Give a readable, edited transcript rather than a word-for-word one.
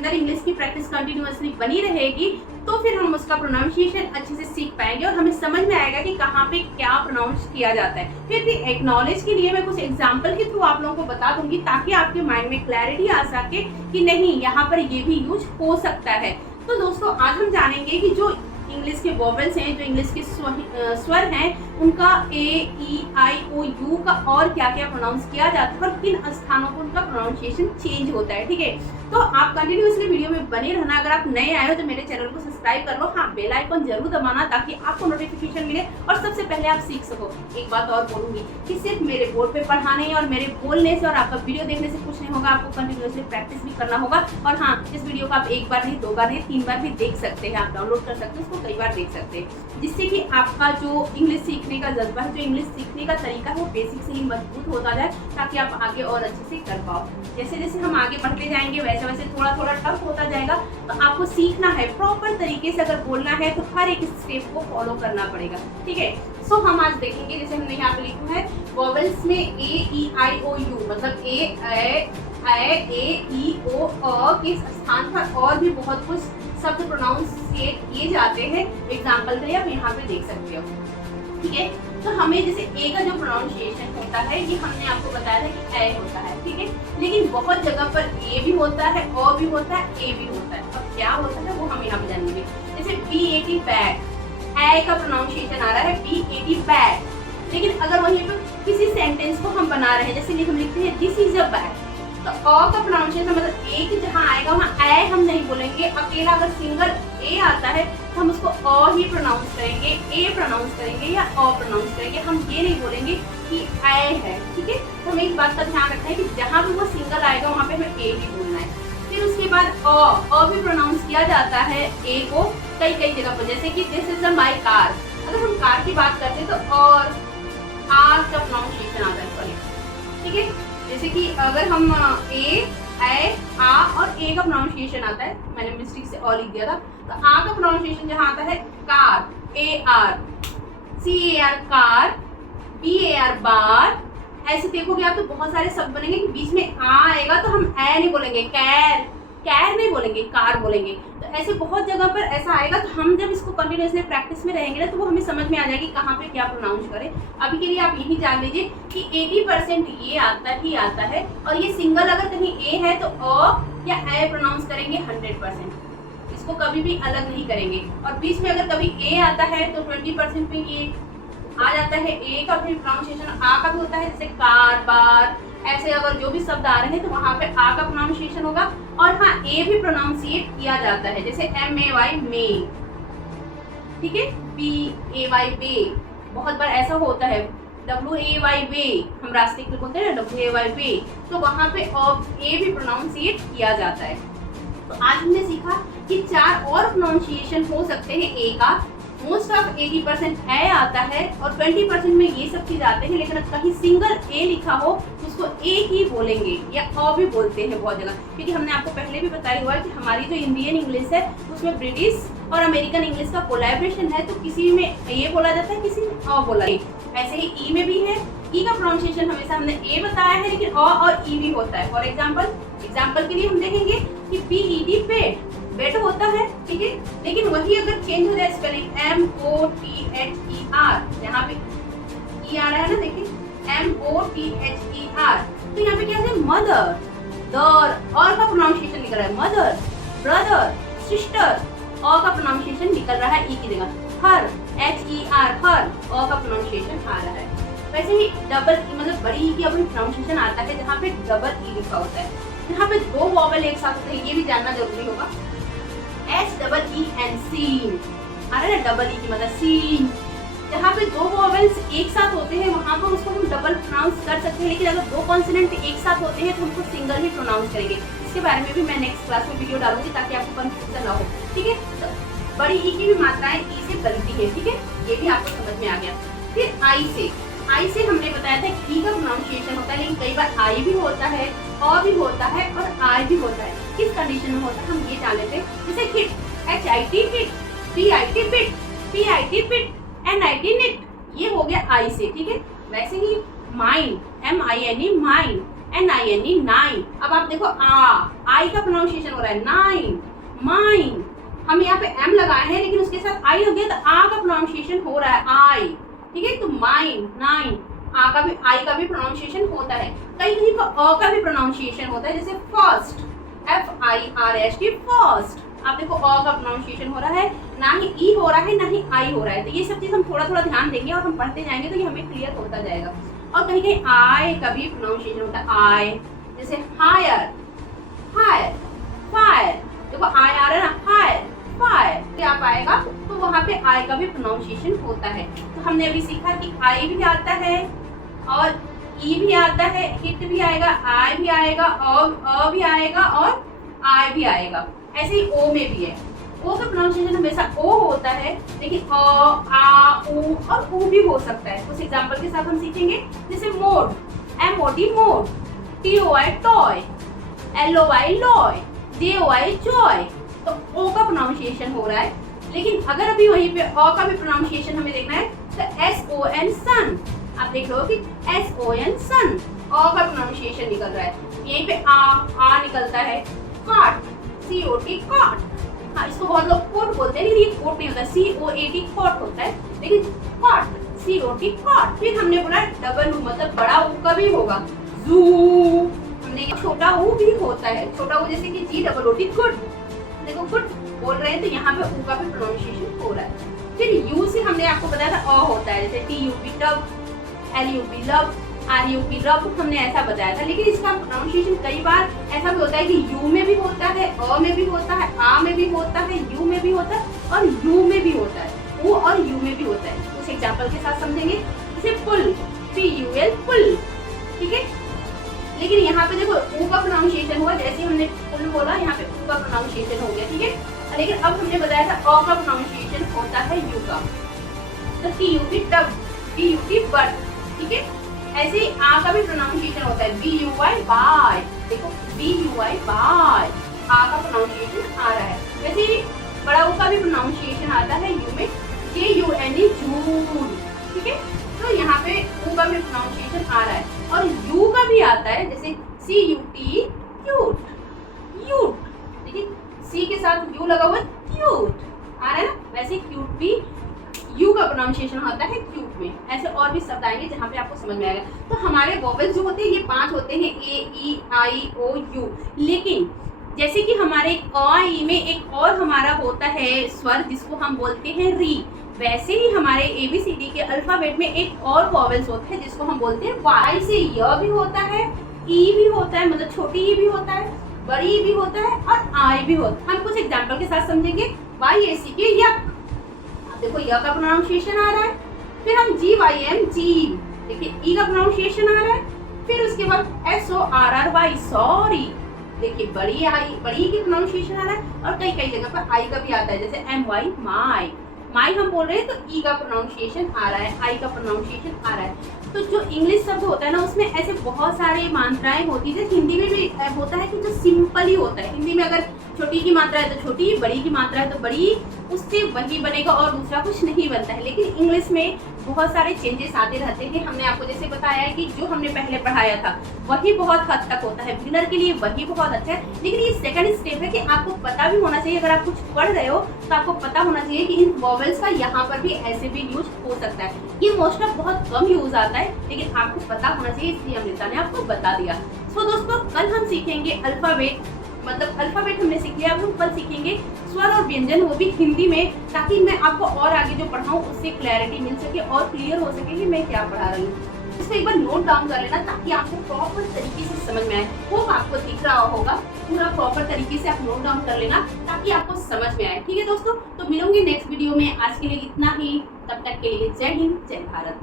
अंदर इंग्लिश की practice continuously बनी रहेगी तो फिर हम उसका प्रोनाउंसिएशन अच्छे से सीख पाएंगे और हमें समझ में आएगा कि कहाँ पे क्या प्रोनाउंस किया जाता है। फिर भी एक्नॉलेज के लिए मैं कुछ एग्जाम्पल के थ्रू आप लोगों को बता दूंगी ताकि आपके माइंड में क्लैरिटी आ सके कि नहीं यहाँ पर ये भी यूज हो सकता है। तो दोस्तों आज हम जानेंगे कि जो इंग्लिश के वोवेल्स हैं, जो इंग्लिश के स्वर हैं, उनका ए, ई, आई, ओ, यू का और क्या क्या प्रोनाउंस किया जाता है और किन स्थानों पर उनका प्रोनाउंसिएशन चेंज होता है। ठीक है, तो आप कंटिन्यूअसली वीडियो में बने रहना। अगर आप नए आए हो तो मेरे चैनल को सब्सक्राइब कर लो, हाँ बेल आइकन जरूर दबाना ताकि आपको नोटिफिकेशन मिले और सबसे पहले आप सीख सको। एक बात और बोलूंगी कि सिर्फ मेरे बोर्ड पे पढ़ाने और मेरे बोलने से और आपका वीडियो देखने से कुछ नहीं होगा, आपको कंटिन्यूअसली प्रैक्टिस भी करना होगा। और हाँ, इस वीडियो को आप एक बार नहीं, 2 बार नहीं, 3 बार भी देख सकते हैं, आप डाउनलोड कर सकते हैं, उसको कई बार देख सकते हैं, जिससे कि आपका जो इंग्लिश सीखने का जज्बा है, जो इंग्लिश सीखने का तरीका है, वो बेसिक से ही मजबूत होता जाए ताकि आप आगे और अच्छे से कर पाओ। जैसे जैसे हम आगे बढ़ते जाएंगे वैसे वैसे थोड़ा थोड़ा टफ होता जाएगा। तो आपको सीखना है प्रॉपर तरीके से, अगर बोलना है तो हर एक स्टेप को फॉलो करना पड़ेगा। ठीक है, सो हम आज देखेंगे, जैसे हमने यहाँ पे लिखा है वोवेल्स में ए, ई, आई, ओ, यू, मतलब ए, ई, ओ, अ के स्थान पर और भी बहुत कुछ शब्द प्रोनाउंसिएट किए जाते हैं। एग्जाम्पल के लिए आप यहाँ पे देख सकते हो। ठीक है, तो हमें जैसे ए का जो प्रोनाउंसिएशन होता है ये हमने आपको बताया था कि ए होता है। ठीक है, लेकिन बहुत जगह पर ए भी होता है, ओ भी होता है, ए भी होता है। अब क्या होता है वो हम यहाँ पे जानेंगे। जैसे B-A-T बैग, ए का प्रोनाउंसिएशन आ रहा है B-A-T बैग, लेकिन अगर वहीं पर किसी सेंटेंस को हम बना रहे हैं, जैसे हम लिखते हैं दिस इज अ बैग, तो अ का प्रोनाउंसिएशन मतलब ए की जहाँ आएगा वहाँ ए हम नहीं बोलेंगे। अकेला अगर सिंगल ए आता है तो हम उसको अ ही प्रोनाउंस करेंगे, ए प्रोनाउंस करेंगे या अ प्रोनाउंस करेंगे, हम ये नहीं बोलेंगे कि ए है। ठीक है, तो हमें एक बात का ध्यान रखना है कि जहाँ भी वो सिंगल आएगा वहाँ पे हमें ए ही बोलना है। फिर उसके बाद अ भी प्रोनाउंस किया जाता है ए को कई जगह पर, जैसे कि दिस इज माई कार। अगर हम कार की बात करते हैं तो और आर का प्रोनाउंसिएशन आता है, सॉरी। ठीक है, जैसे कि अगर हम ए, आ और ए का प्रोनाउंसिएशन आता है, मैंने मिस्टेक से और लिख दिया था, तो आ का प्रोनाउंसिएशन जहाँ आता है car, A R, C A R car, B A R bar, ऐसे देखोगे आप तो बहुत सारे शब्द बनेंगे कि बीच में आ आएगा तो हम ए नहीं बोलेंगे, कैर नहीं बोलेंगे, कार बोलेंगे। तो ऐसे बहुत जगह पर ऐसा आएगा, तो हम जब इसको कंटिन्यूअसली प्रैक्टिस में रहेंगे ना तो वो हमें समझ में आ जाएगी कहाँ पे क्या प्रोनाउंस करें। अभी के लिए आप यही जान लीजिए कि 80% ये आता है और ये सिंगल अगर कहीं ए है तो अ या ए प्रोनाउंस करेंगे 100%, इसको कभी भी अलग नहीं करेंगे। और बीच में अगर कभी ए आता है तो 20% पे ये आ जाता है ए का भी प्रोनाउंसिएशन आ का भी होता है, जैसे कार, बार, ऐसे अगर जो भी शब्द आ रहे हैं तो वहाँ पे आ का प्रोनाउंसिएशन होगा। और हाँ, ए भी प्रोनाउंसिएट किया जाता है, जैसे MAY मे, ठीक है, BAY बे, बहुत बार ऐसा होता है, WAY वे, हम रास्ते के लिए बोलते हैं ना WAY वे, तो वहाँ पे ए भी प्रोनाउंसिएट किया जाता है। तो आज हमने सीखा कि 4 और प्रोनाउंसिएशन हो सकते हैं ए का। मोस्ट ऑफ 80% ए आता है और 20% में ये सब चीज आते हैं, लेकिन कहीं सिंगल ए लिखा हो तो उसको ए ही बोलेंगे या अ भी बोलते हैं बहुत जगह, क्योंकि हमने आपको पहले भी बताया हुआ है कि हमारी जो इंडियन इंग्लिश है उसमें ब्रिटिश और अमेरिकन इंग्लिश का कोलैबोरेशन है, तो किसी में ए बोला जाता है, किसी में अ बोला जाता है। ऐसे ही ई में भी है, ई का प्रोनाउंसिएशन हमेशा हमने ए बताया है, लेकिन अ और ई भी होता है। फॉर एग्जाम्पल के लिए हम देखेंगे कि BED पेट, बेट होता है। ठीक है, लेकिन वही अगर चेंज हो जाए स्पेलिंग MOTHER, यहाँ पे ई आ रहा है ना, देखिए MOTHER, तो यहाँ पे क्या है मदर, दर, और का प्रोनाउंसिएशन निकल रहा है मदर, ब्रदर, सिस्टर, अ का प्रोनाउंसिएशन निकल रहा है ई की जगह, हर, HER, हर, अ का प्रोनाउंसिएशन आ रहा है। वैसे ही डबल ई मतलब बड़ी ई की अपनी प्रोनाउंसिएशन आता है जहाँ पे डबल ई लिखा होता है, यहाँ पे 2 वॉवेल एक साथ होते हैं, ये भी जानना जरूरी होगा। SEEN सीन आ रहा है ना, डबल ई की मतलब सीन, जहाँ पे 2 वॉवेल्स एक साथ होते हैं वहाँ पर उसको हम डबल प्रोनाउंस कर सकते हैं, लेकिन अगर 2 कॉन्सोनेंट एक साथ होते हैं तो उनको सिंगल ही प्रोनाउंस करेंगे। इसके बारे में भी मैं नेक्स्ट क्लास में वीडियो डालूंगी ताकि आपको कंफ्यूजन ना हो। ठीक है, तो बड़ी ई की भी मात्राएं ई से बनती है। ठीक है, ये भी आपको समझ में आ गया। फिर आई से हमने बताया था ई का प्रोनाउंसिएशन होता है, लेकिन कई बार आई भी होता है, अ भी होता है और आई भी होता है। किस कंडीशन में होता है हम ये जान लेते हैं, जैसे hit, HIT hit, PIT pit, PIT pit, NIT nit, ये हो गया आई से। ठीक है, वैसे ही mind, MINE mind, NINE, nine. अब आप देखो आई का प्रोनाउंसिएशन हो रहा है नाइन, माइन। हम यहाँ पे एम लगाए हैं लेकिन उसके साथ आई हो गया तो आ का प्रोनाउंसिएशन हो रहा है आई, ठीक है। तो माइन, नाइन, आ का भी, आई का भी प्रोनाउंसिएशन होता है। कहीं कहीं पर अ का भी प्रोनाउंसिएशन होता है, जैसे फर्स्ट, FIRST, फर्स्ट। आप देखो अ का प्रोनाउंसिएशन हो रहा है, ना ही ई हो रहा है ना ही आई हो रहा है। तो ये सब चीज हम थोड़ा थोड़ा ध्यान देंगे और हम पढ़ते जाएंगे तो ये हमें क्लियर होता जाएगा। और कहीं कहीं आई का भी प्रोनाउंसिएशन होता है, आई, जैसे हायर, हायर, फायर। देखो आई आ रहा है ना, हायर, फायर, क्या पाएगा तो वहां पे आई का भी प्रोनाउंसिएशन होता है। तो हमने अभी सीखा कि आई भी आता है और ई भी आता है, हिट भी आएगा, आई भी आएगा, अ भी आएगा और आई भी आएगा। ऐसे ही ओ में भी है, ओ का प्रोनाउंसिएशन हमेशा ओ होता है, लेकिन अ, आ, ऊ और ऊ भी हो सकता है। कुछ एग्जांपल के साथ हम सीखेंगे, जैसे mode, MOD, mode, TOY, toy, LOY, Loy, JOY, Joy. तो ओ का प्रोनाउंसिएशन हो रहा है, लेकिन अगर अभी वहीं पे अ का भी प्रोनाउंसिएशन हमें देखना है तो SON, सन। आप देख लो कि SON, सन, अ का प्रोनाउंसिएशन निकल रहा है। यहीं पे आ निकलता है, काट, COT, काट। हाँ, इसको बहुत लोग कोट बोलते हैं, लेकिन ये कोट नहीं होता, COAT, कोट होता है, लेकिन काट, COT, काट। फिर हमने बोला डबल ऊ, मतलब बड़ा ऊ का भी होगा, जू। हमने छोटा ऊ भी होता है, छोटा ऊ जैसे कि GOOD, गुड। देखो गुड बोल रहे हैं तो यहाँ पे ऊ का भी प्रोनाउंसिएशन हो रहा है। फिर यू से हमने आपको बताया था अ होता है, जैसे TUB, टब, LUB, लब, RUB, रब, हमने ऐसा बताया था। लेकिन इसका प्रोनाउंसिएशन कई बार ऐसा भी होता है कि यू में भी होता है, अ में भी होता है, आ में भी होता है, यू में भी होता है और यू में भी होता है, ऊ और यू में भी होता है। कुछ एग्जांपल के साथ समझेंगे, जैसे पुल, PUL, पुल, ठीक है। लेकिन यहाँ पे देखो ऊ का प्रोनाउंसिएशन हुआ, जैसे हमने पुल बोला यहाँ पे ऊ का प्रोनाउंसिएशन हो गया, ठीक है। लेकिन अब हमने बताया था अ का प्रोनाउंसिएशन होता है यू का, तो TUB, टब, BUT, बट, ठीक है। ऐसे ही आ का भी प्रोनाउंसिएशन होता है, BUY, बाय। देखो BUY, बाय, आ का प्रोनाउंसिएशन आ रहा है। वैसे ही बड़ा ऊ का भी प्रोनाउंसिएशन आता है यू में, JUNE, जून, ठीक है। तो यहाँ पे ऊ का भी प्रोनाउंसिएशन आ रहा है और यू का भी आता है, जैसे CUT, क्यूट, क्यूट, देखिए सी के साथ यू लगा हुआ है, क्यूट आ रहा है ना। वैसे क्यूट भी यू का प्रोनाउंसिएशन होता है क्यूट में। ऐसे और भी शब्द आएंगे जहाँ पे आपको समझ में आएगा। तो हमारे वोवेल्स जो होते हैं ये 5 होते हैं, AEIOU। लेकिन जैसे कि हमारे अ ई में एक और हमारा होता है स्वर जिसको हम बोलते हैं री, वैसे ही हमारे ABCD के अल्फाबेट में एक और वोवेल्स होते हैं जिसको हम बोलते हैं वाई। से य भी होता है, ई भी होता है, मतलब छोटी ई भी होता है, बड़ी ई भी होता है और आई भी होता है। हम कुछ एग्जाम्पल के साथ समझेंगे। YAC के यक, देखो य का प्रोनाउंसिएशन आ रहा है। फिर हम GYM, जीव, देखिए ई का प्रोनाउंसिएशन आ रहा है। फिर उसके बाद SORRY, सॉरी, देखिए बड़ी आई, बड़ी की प्रोनाउंसिएशन आ रहा है। और कई कई जगह पर आई का भी आता है, जैसे MY, माई, माई हम बोल रहे हैं तो ई का प्रोनाउंसिएशन आ रहा है, आई का प्रोनाउंसिएशन आ रहा है। तो जो इंग्लिश शब्द होता है ना उसमें ऐसे बहुत सारे मात्राएं होती है। हिंदी में भी होता है कि जो सिंपल ही होता है, हिंदी में अगर छोटी की मात्रा है तो छोटी, बड़ी की मात्रा है तो बड़ी, उससे वही बनेगा और दूसरा कुछ नहीं बनता है। लेकिन इंग्लिश में बहुत सारे चेंजेस आते रहते हैं। हमने आपको जैसे बताया है कि जो हमने पहले पढ़ाया था वही बहुत हद तक होता है, बिगिनर के लिए वही बहुत अच्छा है। लेकिन ये सेकंड स्टेप है कि आपको पता भी होना चाहिए, अगर आप कुछ पढ़ रहे हो तो आपको पता होना चाहिए कि इन वोवेल्स का यहाँ पर भी ऐसे भी यूज हो सकता है। ये मोस्ट ऑफ बहुत कम यूज आता है, लेकिन आपको पता होना चाहिए, इसलिए अमृता ने आपको बता दिया। सो दोस्तों कल हम सीखेंगे अल्फाबेट, मतलब अल्फाबेट हमने सीख लिया, अब हम कल सीखेंगे स्वर और व्यंजन, वो भी हिंदी में, ताकि मैं आपको और आगे जो पढ़ाऊँ उससे क्लैरिटी मिल सके और क्लियर हो सके कि मैं क्या पढ़ा रही हूँ। इसको एक बार नोट डाउन कर लेना ताकि आपको प्रॉपर तरीके से समझ में आए। होप आपको दिख रहा होगा, पूरा प्रॉपर तरीके से आप नोट डाउन कर लेना ताकि आपको समझ में आए। ठीक है दोस्तों, तो मिलूंगी नेक्स्ट वीडियो में। आज के लिए इतना ही, तब तक के लिए जय हिंद, जय भारत।